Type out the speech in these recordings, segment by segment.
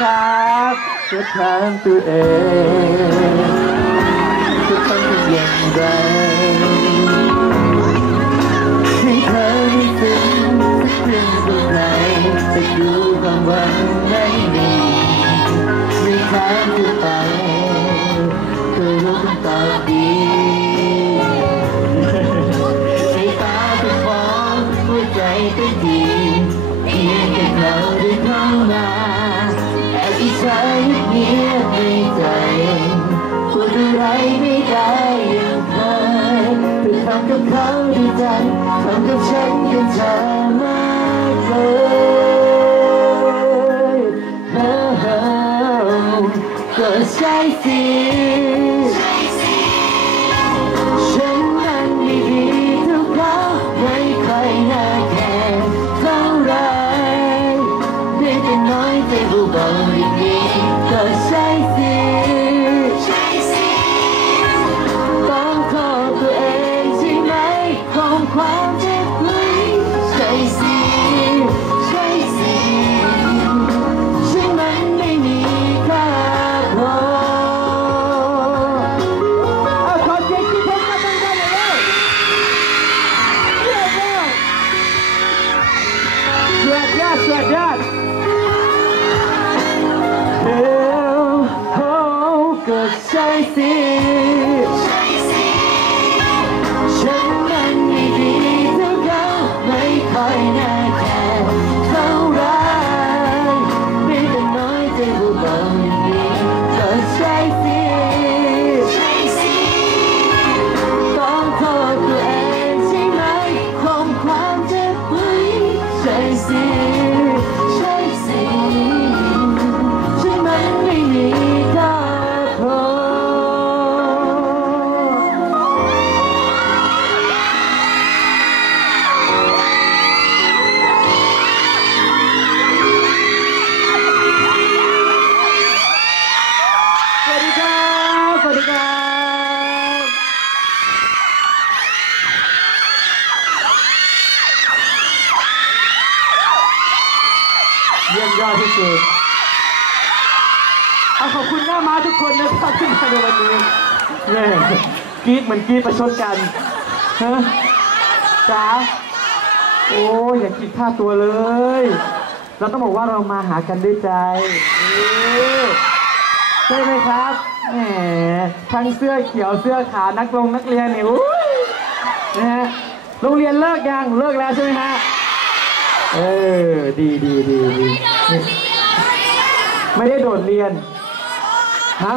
ครับจะถามตัวเองจะทำเป็นอย่างไร กับเขาดีจังทำกับฉันกับเธอมากเลยเฮ้ก็ใช่สิ ก็ใช่สิฉันมันไม่ดีเท่าเขาไม่ค่อยน่าแค่เท่าไรมีแต่น้อยใจเบาๆอย่างนี้ก็ใช่สิ เยี่ยมยอดที่สุดเอาขอบคุณหน้าม้าทุกคนนะครับที่มาในวันนี้แม่กรี๊ดเหมือนกรี๊ดประชดกันฮะจ๋าโอ้ยอย่าคิดค่าตัวเลย เราต้องบอกว่าเรามาหากันด้วยใจนี่ใช่ไหมครับแหมทั้งเสื้อเขียวเสื้อขาวนักลงนักเรียนเนี่ยอุ้ยนะฮะโรงเรียนเลิกยังเลิกแล้วใช่ไหมฮะ เออ ดีดีดีดีไม่ได้โดดเรียน ฮะ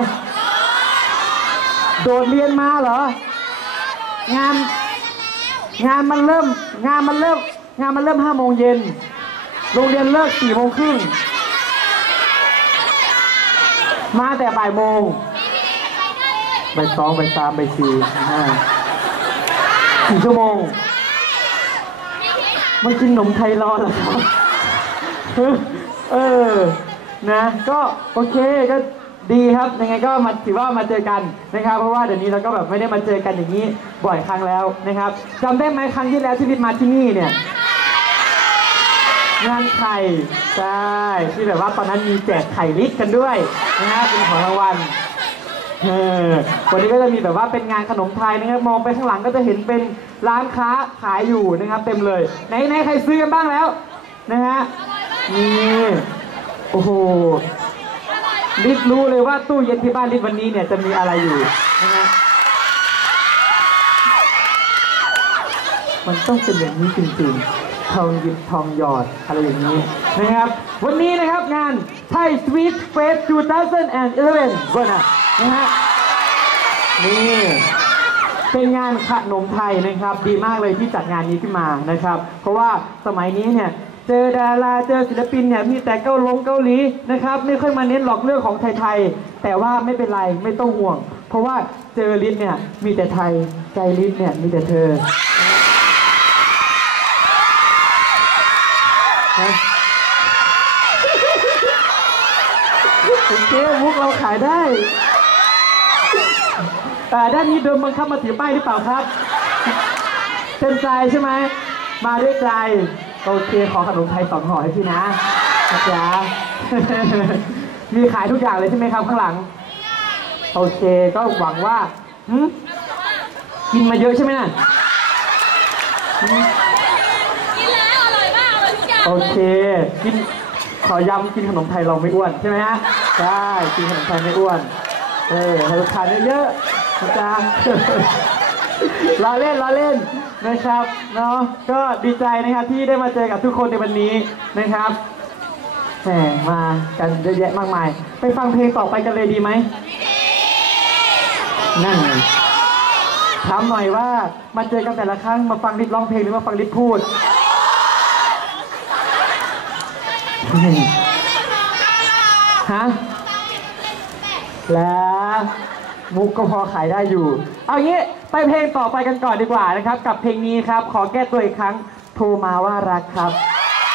โดดเรียนมาเหรอ งาน งานมันเริ่ม งานมันเริ่ม งานมันเริ่มห้าโมงเย็น โรงเรียนเลิกสี่โมงครึ่ง มาแต่บ่ายโมงบ่ายสองบ่ายสามบ่ายสี่ห้าสี่ชั่วโมง มันกินขนมไทยรอนเหรอครับ เออ นะ ก็โอเคก็ดีครับ ยังไงก็มาถือว่ามาเจอกันนะครับ เพราะว่าเดี๋ยวนี้เราก็แบบไม่ได้มาเจอกันอย่างนี้บ่อยครั้งแล้วนะครับจำได้ไหมครั้งที่แล้วที่พิทมาที่นี่เนี่ยงานไข่ใช่ที่แบบว่าตอนนั้นมีแจกไข่ลิตรกันด้วยนะฮะเป็นของรางวัล เออวันนี้ก็จะมีแบบว่าเป็นงานขนมไทยนะครับมองไปข้างหลังก็จะเห็นเป็นร้านค้าขายอยู่นะครับเต็มเลยไหนไหนใครซื้อกันบ้างแล้วนะฮะนี่โอ้โหลิศรู้เลยว่าตู้เย็นที่บ้านลิศวันนี้เนี่ยจะมีอะไรอยู่นะฮะมันต้องเป็นอย่างนี้จริงๆ ทองหยิบทองหยอดอะไรอย่างนี้นะครับ วันนี้นะครับงานไทยสวีทเฟส2011ก็นะ นะฮะนี่เป็นงานขนมไทยนะครับ ดีมากเลยที่จัดงานนี้ขึ้นมานะครับ เพราะว่าสมัยนี้เนี่ยเจอดาราเจอศิลปินเนี่ยมีแต่เกาหลงเกาหลีนะครับ ไม่ค่อยมาเน้นหรอกเรื่องของไทยๆแต่ว่าไม่เป็นไรไม่ต้องห่วง เพราะว่าเจอลิศเนี่ยมีแต่ไทยใจลิศเนี่ยมีแต่เธอนะโอเคมุกเราขายได้ แต่ด้านนี้โดนบังคับมาถือป้ายหรือเปล่าครับ เต็มใจใช่ไหม มาด้วยใจ โอเค ขอขนมไทยสองห่อให้พี่นะนะจ๊ะมีขายทุกอย่างเลยใช่ไหมครับข้างหลัง โอเค ก็หวังว่าหึกินมาเยอะใช่ไหมน่ะหึกินแล้วอร่อยมากอร่อยทุกอย่างโอเค กินขอย้ำกินขนมไทยเราไม่อ้วนใช่ไหมฮะ ใช่ กินขนมไทยไม่อ้วน เออให้ทานเยอะๆนะจ๊ะล้อเล่นล้อเล่นนะครับเนาะก็ดีใจนะครับที่ได้มาเจอกับทุกคนในวันนี้นะครับแหมมากันเยอะแยะมากมาย ไปฟังเพลงต่อไปกันเลยดีไหมนั่นไงถามหน่อยว่ามาเจอกันแต่ละครั้งมาฟังลิศร้องเพลงหรือมาฟังลิศพูดฮะแล้ว มุกก็พอขายได้อยู่ เอางี้ไปเพลงต่อไปกันก่อนดีกว่านะครับ กับเพลงนี้ครับ ขอแก้ตัวอีกครั้งโทรมาว่ารักครับ